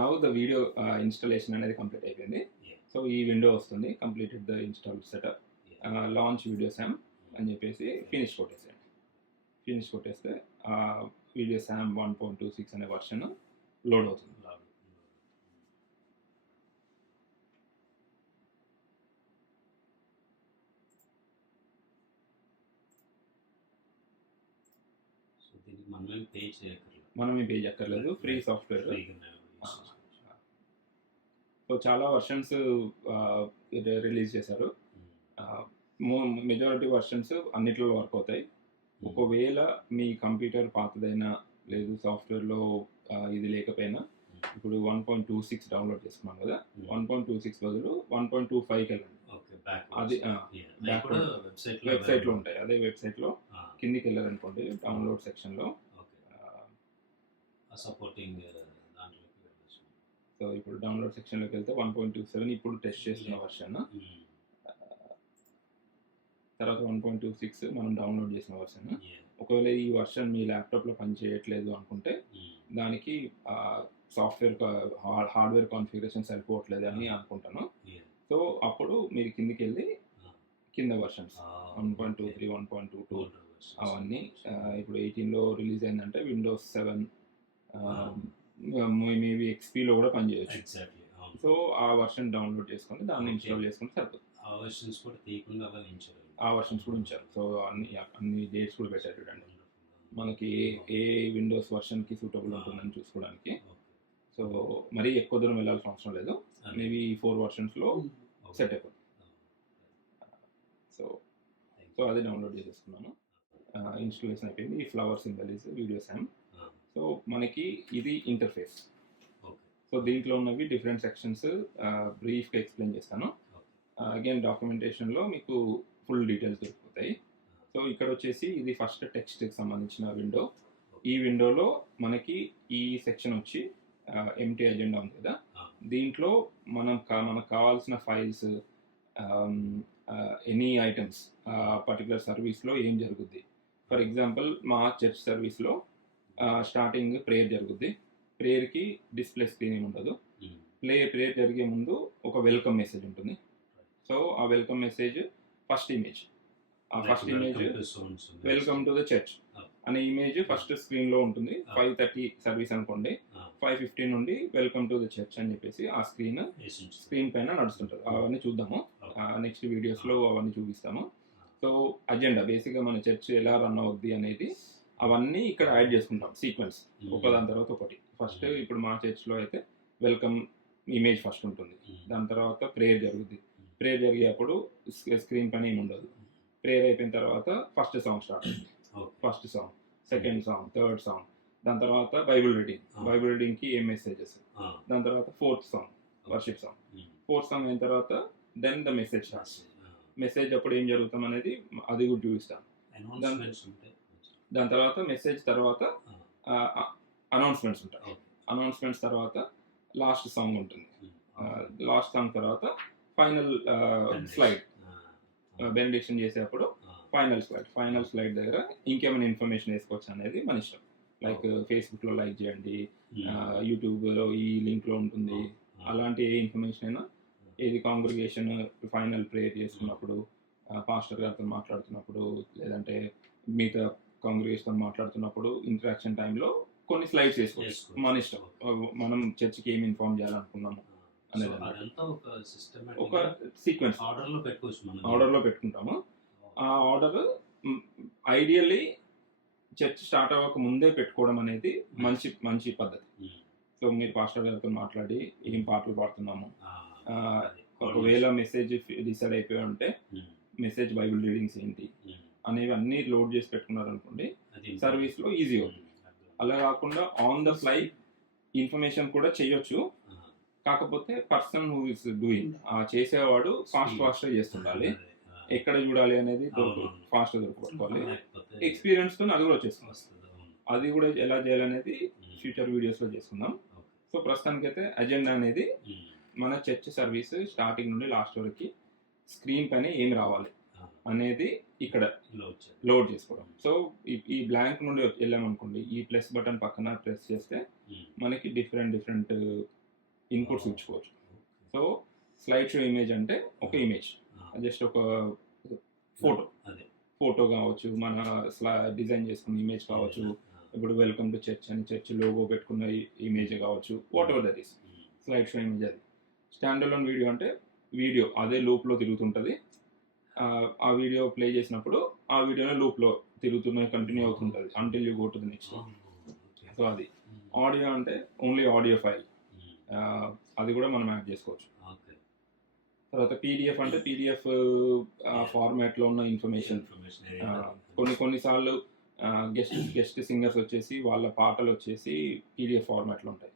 Now the video installation అనేది complete అయిపోయింది. So ఈ విండో వస్తుంది, completed the install setup, launch video Sam అని చెప్పేసి ఫినిష్ కొట్టేసేయండి. ఫినిష్ కొట్టేస్తే వీడియో శామ్ 1.26 అనే వర్షన్ లోడ్ అవుతుంది. మనం పే చేయక్కర్లేదు, ఫ్రీ సాఫ్ట్వేర్. సో చాలా వర్షన్స్ రిలీజ్ చేశారు. మెజారిటీ వర్షన్స్ అన్నిట్లో వర్క్ అవుతాయి. ఒకవేళ మీ కంప్యూటర్ పాతదైనా లేదు సాఫ్ట్వేర్లో ఇది లేకపోయినా, ఇప్పుడు 1.26 డౌన్లోడ్ చేసుకున్నాం కదా, 1.26 బదులు 1.25కి వెళ్ళండి. అది వెబ్సైట్లో ఉంటాయి. అదే వెబ్సైట్లో కిందికి వెళ్ళారనుకోండి, డౌన్లోడ్ సెక్షన్లో సపోర్టింగ్. సో ఇప్పుడు డౌన్లోడ్ సెక్షన్లోకి వెళ్తే 1.27 ఇప్పుడు టెస్ట్ చేస్తున్న వర్షన్, తర్వాత 1.26 మనం డౌన్లోడ్ చేసిన వర్షన్. ఒకవేళ ఈ వర్షన్ మీ ల్యాప్టాప్లో పనిచేయట్లేదు అనుకుంటే దానికి సాఫ్ట్వేర్ హార్డ్వేర్ కాన్ఫిగరేషన్ సరిపోవట్లేదు అని అనుకుంటాను. సో అప్పుడు మీరు కిందికి వెళ్ళి కింద వర్షన్స్ 1.23, 1.22 అవన్నీ ఇప్పుడు 18లో రిలీజ్ అయిందంటే విండోస్ 7 మేబీ ఎక్స్పీలో కూడా పనిచేయచ్చు. సో ఆ వర్షన్ డౌన్లోడ్ చేసుకొని దాన్ని ఇన్స్టాల్ చేసుకుంటే సరిపోతుంది. ఆ వర్షన్స్ కూడా తీయకుండా ఉంచారు. సో అన్ని డేట్స్ కూడా పెట్టారు చూడండి, మనకి ఏ విండోస్ వర్షన్కి సూటబుల్ ఉంటుందని చూసుకోవడానికి. సో మరీ ఎక్కువ దూరం వెళ్ళాల్సిన అవసరం లేదు, మేబీ 4 వర్షన్స్లో సెట్ అయిపోతుంది. సో అది డౌన్లోడ్ చేసేసుకున్నాను. ఇన్స్టాలేషన్ అయిపోయింది. ఈ flower symbol is video Sam. So మనకి ఇది ఇంటర్ఫేస్. సో దీంట్లో ఉన్నవి డిఫరెంట్ సెక్షన్స్ బ్రీఫ్గా ఎక్స్ప్లెయిన్ చేస్తాను. అగైన్ డాక్యుమెంటేషన్లో మీకు ఫుల్ డీటెయిల్స్ దొరికిపోతాయి. సో ఇక్కడ వచ్చేసి ఇది ఫస్ట్ టెక్స్ట్కి సంబంధించిన విండో. ఈ విండోలో మనకి ఈ సెక్షన్ వచ్చి ఎంటీ అజెండా ఉంది కదా, దీంట్లో మనకు కావాల్సిన ఫైల్స్, ఎనీ ఐటమ్స్ పర్టికులర్ సర్వీస్లో ఏం జరుగుద్ది. ఫర్ ఎగ్జాంపుల్ మా చర్చ్ సర్వీస్లో స్టార్టింగ్ ప్రేయర్ జరుగుద్ది. ప్రేయర్కి డిస్ప్లే స్క్రీన్ ఏమి ఉండదు. ప్రేయర్ జరిగే ముందు ఒక వెల్కమ్ మెసేజ్ ఉంటుంది. సో ఆ welcome message first image welcome to the church అనే ఇమేజ్ ఫస్ట్ స్క్రీన్లో ఉంటుంది. 5:30 సర్వీస్ అనుకోండి, 5:15 నుండి వెల్కమ్ టు ద చర్చ్ అని చెప్పేసి ఆ స్క్రీన్ పైన నడుస్తుంటుంది. అవన్నీ చూద్దాము నెక్స్ట్ వీడియోస్లో, అవన్నీ చూపిస్తాము. సో అజెండా బేసిక్గా మన చర్చ్ ఎలా రన్ అవుద్ది అనేది అవన్నీ ఇక్కడ యాడ్ చేసుకుంటాం, సీక్వెన్స్ ఒకదాని తర్వాత ఒకటి. ఫస్ట్ ఇప్పుడు మా చర్చ్లో అయితే వెల్కమ్ ఇమేజ్ ఫస్ట్ ఉంటుంది, దాని తర్వాత ప్రేయర్ జరుగుద్ది. ప్రేయర్ జరిగేప్పుడు స్క్రీన్ పైన ఏమి ఉండదు. ప్రేయర్ అయిపోయిన తర్వాత ఫస్ట్ సాంగ్ స్టార్ట్ అవుతుంది. First song, second song, third song, దాని తర్వాత బైబిల్ రీడింగ్కి ఏం మెసేజెస్, దాని తర్వాత fourth song worship song. Fourth song అయిన తర్వాత then the message starts. Message అప్పుడు ఏం జరుగుతాం అనేది అది కూడా చూపిస్తాను. దాని తర్వాత మెసేజ్ తర్వాత అనౌన్స్మెంట్స్ ఉంటాయి. అనౌన్స్మెంట్స్ తర్వాత లాస్ట్ సాంగ్ ఉంటుంది. లాస్ట్ సాంగ్ తర్వాత ఫైనల్ స్లైడ్, బెనిడిక్షన్ చేసేటప్పుడు ఫైనల్ స్లైడ్ దగ్గర ఇంకేమైనా ఇన్ఫర్మేషన్ వేసుకోవచ్చు అనేది మన ఇష్టం. లైక్ ఫేస్బుక్లో లైక్ చేయండి, యూట్యూబ్లో ఈ లింక్లో ఉంటుంది. అలాంటి ఏ ఇన్ఫర్మేషన్ అయినా, ఏది కాంగ్రిగేషన్ ఫైనల్ ప్రేయర్ చేసుకున్నప్పుడు, పాస్టర్ గారితో మాట్లాడుతున్నప్పుడు, లేదంటే మిగతా కాంగ్రిగేషన్ మాట్లాడుతున్నప్పుడు, ఇంటరాక్షన్ టైంలో కొన్ని స్లైడ్స్ వేసుకోవచ్చు. మన ఇష్టం, మనం చర్చికి ఏమి ఇన్ఫార్మ్ చేయాలనుకున్నాము అనేది ఒక సీక్వెన్స్ ఆర్డర్లో పెట్టుకుంటాము. ఆ ఆర్డర్ ఐడియల్లీ చర్చ్ స్టార్ట్ అవ్వక ముందే పెట్టుకోవడం అనేది మంచి పద్ధతి. సో మీరు పాస్టర్ గారితో మాట్లాడి ఏం పాటలు పాడుతున్నాము, ఒకవేళ మెసేజ్ డిసైడ్ అయిపోయి ఉంటే మెసేజ్ బైబిల్ రీడింగ్స్ ఏంటి అనేవి అన్నీ లోడ్ చేసి పెట్టుకున్నారు అనుకోండి, సర్వీస్లో ఈజీ అవుతుంది. అలా కాకుండా ఆన్ ద ఫ్లై ఇన్ఫర్మేషన్ కూడా చేయొచ్చు, కాకపోతే పర్సన్ హూ ఇస్ డూయింగ్ చేసేవాడు ఫాస్ట్గా చేస్తుండాలి. ఎక్కడ చూడాలి అనేది ఫాస్ట్గా దొరుకుకోవాలి. ఎక్స్పీరియన్స్తో అది కూడా వచ్చేస్తుంది. అది కూడా ఎలా చేయాలనేది ఫ్యూచర్ వీడియోస్లో చేసుకుందాం. సో ప్రస్తుతానికైతే అజెండా అనేది మన చర్చ్ సర్వీస్ స్టార్టింగ్ నుండి లాస్ట్ వరకు స్క్రీన్ పైన ఏం రావాలి అనేది ఇక్కడ లోడ్ చేసుకోవడం. సో ఈ బ్లాంక్ నుండి వెళ్ళామనుకోండి, ఈ ప్లస్ బటన్ పక్కన ప్రెస్ చేస్తే మనకి డిఫరెంట్ ఇన్పుట్స్ ఇచ్చుకోవచ్చు. సో స్లైడ్ షో ఇమేజ్ అంటే ఒక ఇమేజ్, జస్ట్ ఒక ఫోటో కావచ్చు, మన డిజైన్ చేసుకున్న ఇమేజ్ కావచ్చు, ఇప్పుడు వెల్కమ్ టు చర్చ్ అని చర్చ్ లోగో పెట్టుకున్న ఇమేజ్ కావచ్చు, what ever that is slide show image. అది స్టాండ్ అలోన్ వీడియో అంటే వీడియో అదే లూప్లో తిరుగుతుంటుంది. ఆ వీడియో ప్లే చేసినప్పుడు ఆ వీడియోనే లూప్లో తిరుగుతూనే కంటిన్యూ అవుతుంటుంది until you go to the next. So అది ఆడియో అంటే ఓన్లీ ఆడియో ఫైల్, అది కూడా మనం యాడ్ చేసుకోవచ్చు. తర్వాత పీడిఎఫ్ అంటే పీడిఎఫ్ ఫార్మాట్లో ఉన్న ఇన్ఫర్మేషన్. కొన్నిసార్లు గెస్ట్ సింగర్స్ వచ్చేసి వాళ్ళ పాటలు వచ్చేసి పీడిఎఫ్ ఫార్మాట్లో ఉంటాయి.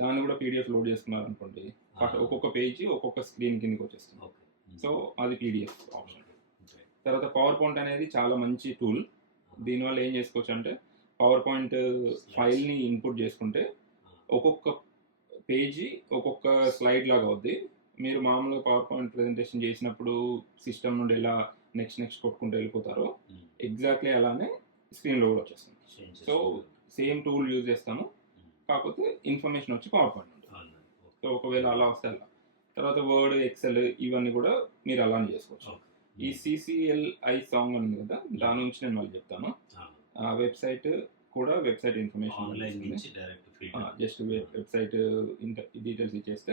దాన్ని కూడా పీడిఎఫ్ లోడ్ చేసుకున్నారు అనుకోండి, ఒక్కొక్క పేజీ ఒక్కొక్క స్క్రీన్ కిందకి వచ్చేస్తుంది. సో అది పీడిఎఫ్ ఆప్షన్. తర్వాత పవర్ పాయింట్ అనేది చాలా మంచి టూల్. దీనివల్ల ఏం చేసుకోవచ్చు అంటే పవర్ పాయింట్ ఫైల్ని ఇన్పుట్ చేసుకుంటే ఒక్కొక్క పేజీ ఒక్కొక్క స్లైడ్ లాగా అవుద్ది. మీరు మామూలుగా పవర్ పాయింట్ ప్రెజెంటేషన్ చేసినప్పుడు సిస్టమ్ నుండి ఎలా నెక్స్ట్ కొట్టుకుంటూ వెళ్ళిపోతారో ఎగ్జాక్ట్లీ అలానే స్క్రీన్లో కూడా వచ్చేస్తుంది. సో సేమ్ టూల్ యూజ్ చేస్తాము, కాకపోతే ఇన్ఫర్మేషన్ వచ్చి పవర్ పాయింట్ ఉంటుంది. సో ఒకవేళ అలా వస్తే అలా. తర్వాత వర్డ్, ఎక్సెల్ ఇవన్నీ కూడా మీరు అలానే చేసుకోవచ్చు. ఈ CCLI సాంగ్ ఉంది కదా, దాని నుంచి నేను మళ్ళీ చెప్తాను. వెబ్సైట్ కూడా website information just website details ఇచ్చేస్తే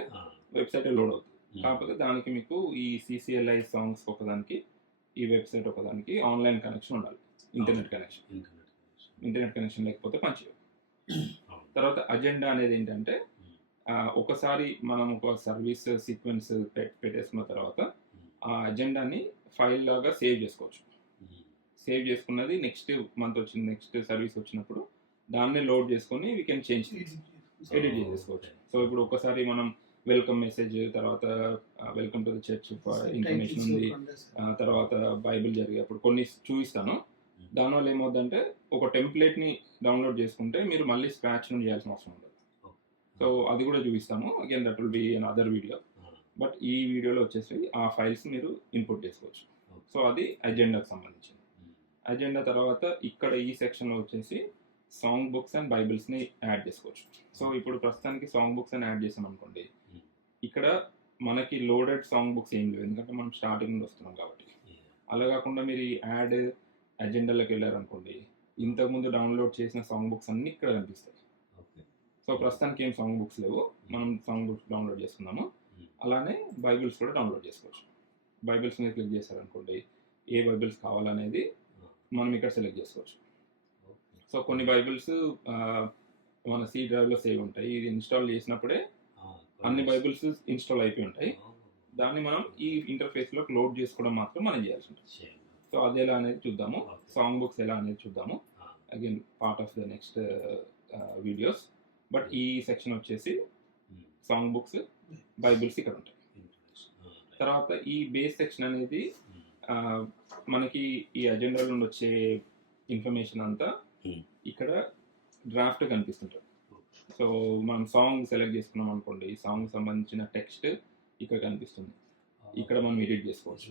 వెబ్సైట్ లోడ్ అవుతుంది. కాకపోతే దానికి మీకు ఈ CCLI సాంగ్స్ ఒకదానికి ఈ వెబ్సైట్ ఒకదానికి ఆన్లైన్ కనెక్షన్ ఉండాలి, ఇంటర్నెట్ కనెక్షన్ లేకపోతే పనిచేయదు. తర్వాత అజెండా అనేది ఏంటంటే ఒకసారి మనం ఒక సర్వీస్ సీక్వెన్స్ పెట్టేసుకున్న తర్వాత ఆ అజెండాని ఫైల్ లాగా సేవ్ చేసుకోవచ్చు. సేవ్ చేసుకున్నది నెక్స్ట్ మంత్ వచ్చింది, నెక్స్ట్ సర్వీస్ వచ్చినప్పుడు దాన్ని లోడ్ చేసుకొని వీ కెన్ చేంజ్ ఎడిట్ చేసుకోవచ్చు. సో ఇప్పుడు ఒకసారి మనం వెల్కమ్ మెసేజ్, తర్వాత welcome to the church information ఉంది, తర్వాత బైబిల్ జరిగేప్పుడు కొన్ని చూపిస్తాను. దానివల్ల ఏమవుతుందంటే ఒక టెంప్లెట్ని డౌన్లోడ్ చేసుకుంటే మీరు మళ్ళీ స్క్రాచ్ నుండి చేయాల్సిన అవసరం ఉండదు. సో అది కూడా చూపిస్తాము. Again that will be an other video. But ఈ వీడియోలో వచ్చేసి ఆ ఫైల్స్ మీరు ఇన్పుట్ చేసుకోవచ్చు. సో అది అజెండాకి సంబంధించింది. అజెండా తర్వాత ఇక్కడ ఈ సెక్షన్లో వచ్చేసి సాంగ్ బుక్స్ అండ్ బైబిల్స్ని యాడ్ చేసుకోవచ్చు. సో ఇప్పుడు ప్రస్తుతానికి సాంగ్ బుక్స్ అని యాడ్ చేసాం అనుకోండి, ఇక్కడ మనకి లోడెడ్ సాంగ్ బుక్స్ ఏం లేవు, ఎందుకంటే మనం స్టార్టింగ్ నుండి వస్తున్నాం కాబట్టి. అలా కాకుండా మీరు ఈ యాడ్ అజెండాలోకి వెళ్ళారనుకోండి, ఇంతకుముందు డౌన్లోడ్ చేసిన సాంగ్ బుక్స్ అన్నీ ఇక్కడ కనిపిస్తాయి. సో ప్రస్తుతానికి ఏం సాంగ్ బుక్స్ లేవు, మనం సాంగ్ బుక్స్ డౌన్లోడ్ చేసుకున్నాము. అలానే బైబిల్స్ కూడా డౌన్లోడ్ చేసుకోవచ్చు. బైబిల్స్ మీద క్లిక్ చేశారనుకోండి, ఏ బైబిల్స్ కావాలనేది మనం ఇక్కడ సెలెక్ట్ చేసుకోవచ్చు. సో కొన్ని బైబిల్స్ మన C డ్రైవ్లో సేవ్ ఉంటాయి. ఇది ఇన్స్టాల్ చేసినప్పుడే అన్ని బైబిల్స్ ఇన్స్టాల్ అయిపోయి ఉంటాయి. దాన్ని మనం ఈ ఇంటర్ఫేస్లో లోడ్ చేసుకోవడం మాత్రం మనం చేయాల్సి ఉంటుంది. సో అది ఎలా అనేది చూద్దాము, సాంగ్ బుక్స్ ఎలా అనేది చూద్దాము. Again part of the next videos. But ఈ సెక్షన్ వచ్చేసి సాంగ్ బుక్స్, బైబిల్స్ ఇక్కడ ఉంటాయి. తర్వాత ఈ బేస్ సెక్షన్ అనేది మనకి ఈ అజెండా నుండి వచ్చే ఇన్ఫర్మేషన్ అంతా ఇక్కడ డ్రాఫ్ట్ కనిపిస్తుంటుంది. సో మనం సాంగ్ సెలెక్ట్ చేసుకున్నాం అనుకోండి, సాంగ్ సంబంధించిన టెక్స్ట్ ఇక్కడ కనిపిస్తుంది. ఇక్కడ మనం ఎడిట్ చేసుకోవచ్చు.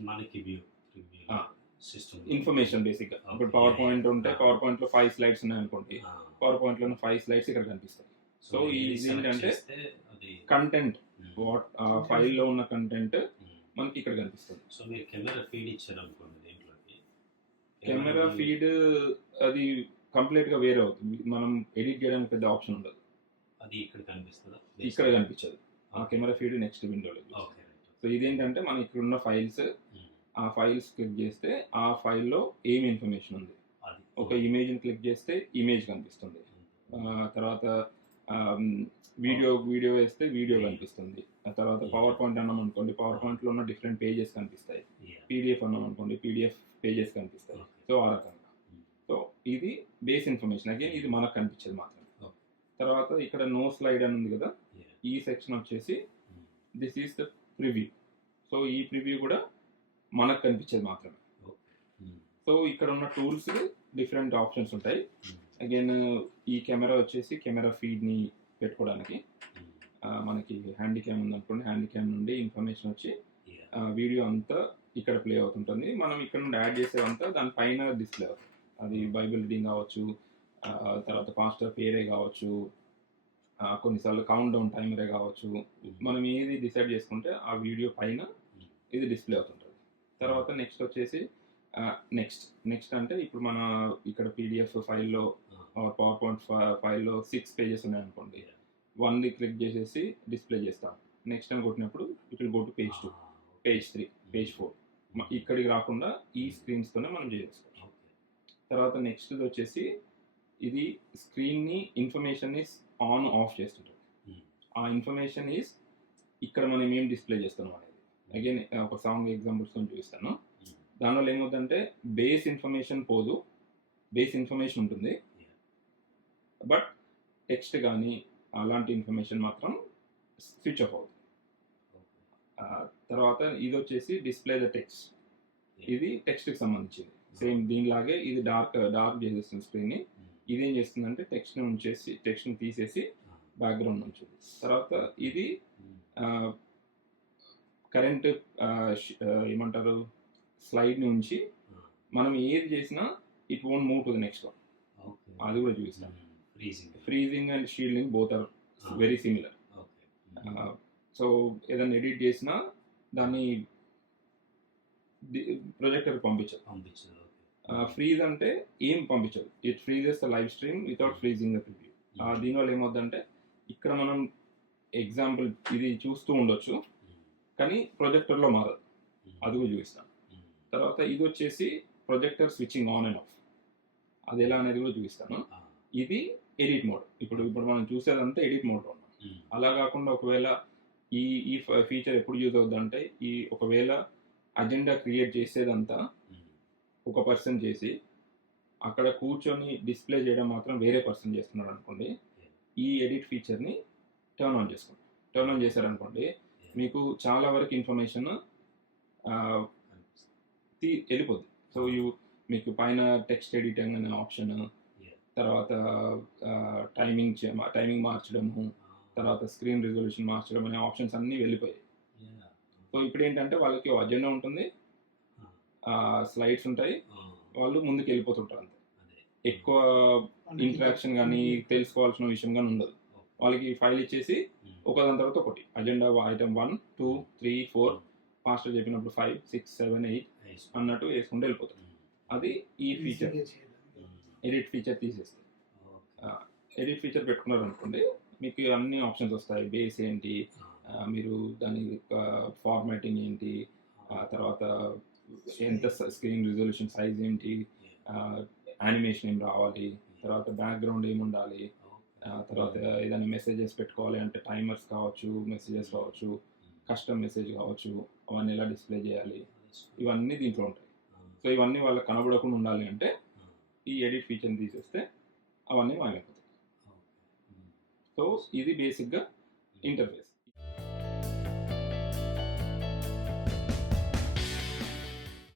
ఇన్ఫర్మేషన్ బేసిక్గా ఇప్పుడు పవర్ పాయింట్ ఉంటే పవర్ పాయింట్లో 5 స్లైడ్స్ ఉన్నాయి అనుకోండి, పవర్ పాయింట్లో 5 స్లైడ్స్ ఇక్కడ కనిపిస్తాయి. సో ఇది ఏంటంటే కంటెంట్, వాట్ ఫైల్లో ఉన్న కంటెంట్ మనకి ఇక్కడ కనిపిస్తుంది. సో మీరు కెమెరా ఫీడ్ ఇచ్చారు అనుకోండి, దీంట్లోకి కెమెరా ఫీడ్ అది కంప్లీట్గా వేరే అవుతుంది. మనం ఎడిట్ చేయడానికి పెద్ద ఆప్షన్ ఉండదు, అది ఇక్కడ కనిపిస్తుందా? ఇక్కడ కనిపించదు. ఆ కెమెరా ఫీడ్ నెక్స్ట్ విండోలో. సో ఇదేంటంటే మన ఇక్కడ ఉన్న ఫైల్స్, ఆ ఫైల్స్ క్లిక్ చేస్తే ఆ ఫైల్లో ఏం ఇన్ఫర్మేషన్ ఉంది, ఒక ఇమేజ్ని క్లిక్ చేస్తే ఇమేజ్ కనిపిస్తుంది. తర్వాత వీడియో వేస్తే వీడియో కనిపిస్తుంది. ఆ తర్వాత పవర్ పాయింట్ అన్నాం అనుకోండి, పవర్ పాయింట్లో ఉన్న డిఫరెంట్ పేజెస్ కనిపిస్తాయి. PDF అన్నాం అనుకోండి, PDF పేజెస్ కనిపిస్తాయి. సో ఆ రకంగా. సో ఇది బేస్ ఇన్ఫర్మేషన్. అగైన్ ఇది మనకు కనిపించేది మాత్రమే. తర్వాత ఇక్కడ నో స్లైడ్ అని ఉంది కదా, ఈ సెక్షన్ వచ్చేసి this is the preview. So ఈ ప్రివ్యూ కూడా మనకు కనిపించేది మాత్రమే. సో ఇక్కడ ఉన్న టూల్స్ డిఫరెంట్ ఆప్షన్స్ ఉంటాయి. అగైన్ ఈ కెమెరా వచ్చేసి కెమెరా ఫీడ్ని పెట్టుకోవడానికి మనకి హ్యాండీ క్యామ్ ఉందనుకోండి, హ్యాండీ క్యామ్ నుండి ఇన్ఫర్మేషన్ వచ్చి వీడియో అంతా ఇక్కడ ప్లే అవుతుంటుంది. మనం ఇక్కడ నుండి యాడ్ చేసేదంతా దానిపైన డిస్ప్లే అవుతుంది. అది బైబిల్ రీడింగ్ కావచ్చు, తర్వాత పాస్టర్ పేరే కావచ్చు, కొన్నిసార్లు కౌంట్ డౌన్ టైమరే కావచ్చు. మనం ఏది డిసైడ్ చేసుకుంటే ఆ వీడియో పైన ఇది డిస్ప్లే అవుతుంటుంది. తర్వాత నెక్స్ట్ వచ్చేసి నెక్స్ట్ అంటే ఇప్పుడు మన ఇక్కడ పీడిఎఫ్ ఫైల్లో పవర్ పాయింట్ ఫైల్లో 6 పేజెస్ ఉన్నాయనుకోండి, 1ని క్లిక్ చేసేసి డిస్ప్లే చేస్తాం. నెక్స్ట్ అని కొట్టినప్పుడు it will go to page 2, page 3, page 4. ఇక్కడికి రాకుండా ఈ స్క్రీన్స్తోనే మనం చేసుకోవచ్చు. తర్వాత నెక్స్ట్ వచ్చేసి ఇది స్క్రీన్ని ఇన్ఫర్మేషన్ని ఆన్ ఆఫ్ చేస్తుంటుంది. ఆ ఇన్ఫర్మేషన్ ఈజ్ ఇక్కడ మనం ఏం డిస్ప్లే చేస్తున్నాం అనేది. అగైన్ ఒక సాంగ్ ఎగ్జాంపుల్స్తో చూపిస్తాను. దానివల్ల ఏమవుతుందంటే బేస్ ఇన్ఫర్మేషన్ పోదు, బేస్ ఇన్ఫర్మేషన్ ఉంటుంది, బట్ టెక్స్ట్ కానీ అలాంటి ఇన్ఫర్మేషన్ మాత్రం స్విచ్ ఆఫ్ అవుతుంది. తర్వాత ఇది వచ్చేసి డిస్ప్లే ద టెక్స్ట్. ఇది టెక్స్ట్కి సంబంధించింది. సేమ్ దీనిలాగే ఇది డార్క్ చేసేస్తుంది స్క్రీన్ని. ఇదేం చేస్తుందంటే టెక్స్ట్ని తీసేసి బ్యాక్గ్రౌండ్ ఉంచుంది. తర్వాత ఇది కరెంట్ ఏమంటారు స్లైడ్ నుంచి మనం ఏది చేసినా it won't move to the next one. అది కూడా చూపిస్తాను. Freezing and shielding both are very similar. So ఏదైనా ఎడిట్ చేసినా దాన్ని ప్రొజెక్టర్ పంపించదు. ఫ్రీజ్ అంటే ఏం పంపించదు. It freezes the live stream without freezing the preview. దీనివల్ల ఏమవుతుందంటే ఇక్కడ మనం ఎగ్జాంపుల్ ఇది చూస్తూ ఉండొచ్చు, కానీ ప్రొజెక్టర్లో మారదు. అది కూడా చూపిస్తాను. తర్వాత ఇది వచ్చేసి projector switching on and of. అది ఎలా అనేది కూడా చూపిస్తాను. ఇది ఎడిట్ మోడ్. ఇప్పుడు మనం చూసేదంతా ఎడిట్ మోడ్లో ఉన్నాం. అలా కాకుండా ఒకవేళ ఈ ఫీచర్ ఎప్పుడు యూజ్ అవుతుందంటే ఒకవేళ అజెండా క్రియేట్ చేసేదంతా ఒక పర్సన్ చేసి అక్కడ కూర్చొని డిస్ప్లే చేయడం మాత్రం వేరే పర్సన్ చేస్తున్నాడు అనుకోండి, ఈ ఎడిట్ ఫీచర్ని టర్న్ ఆన్ చేశారనుకోండి, మీకు చాలా వరకు ఇన్ఫర్మేషన్ వెళ్ళిపోద్ది. సో మీకు పైన టెక్స్ట్ ఎడిటింగ్ అనే ఆప్షన్, తర్వాత టైమింగ్ మార్చడము, తర్వాత స్క్రీన్ రిజల్యూషన్ మార్చడం అనే ఆప్షన్స్ అన్నీ వెళ్ళిపోయాయి. సో ఇప్పుడు ఏంటంటే వాళ్ళకి అజెండా ఉంటుంది, స్లైడ్స్ ఉంటాయి, వాళ్ళు ముందుకు వెళ్ళిపోతుంటారు. అంతే, ఎక్కువ ఇంటరాక్షన్ కానీ తెలుసుకోవాల్సిన విషయం కానీ ఉండదు. వాళ్ళకి ఫైల్ ఇచ్చేసి ఒకదాని తర్వాత ఒకటి అజెండా ఐటమ్ 1, 2, 3, 4 మాస్టర్ చెప్పినప్పుడు 5, 6, 7, 8 అన్నట్టు వేసుకుంటూ వెళ్ళిపోతుంది. అది ఈ ఫీచర్. ఎడిట్ ఫీచర్ తీసేస్తే ఎడిట్ ఫీచర్ పెట్టుకున్నారు అనుకోండి, మీకు అన్ని ఆప్షన్స్ వస్తాయి. బేస్ ఏంటి, మీరు దాని ఫార్మాటింగ్ ఏంటి, తర్వాత ఎంత స్క్రీన్ రిజల్యూషన్ సైజ్ ఏంటి, యానిమేషన్ ఏం రావాలి, తర్వాత బ్యాక్గ్రౌండ్ ఏమి ఉండాలి, తర్వాత ఏదైనా మెసేజెస్ పెట్టుకోవాలి అంటే టైమర్స్ కావచ్చు, మెసేజెస్ కావచ్చు, కస్టమ్ మెసేజ్ కావచ్చు, అవన్నీ ఎలా డిస్ప్లే చేయాలి, ఇవన్నీ దీంట్లో ఉంటాయి. సో ఇవన్నీ వాళ్ళకి కనబడకుండా ఉండాలి అంటే ఈ ఎడిట్ ఫీచర్ని తీసేస్తే అవన్నీ మాయమైపోతాయి. సో ఇది బేసిక్గా ఇంటర్ఫేస్.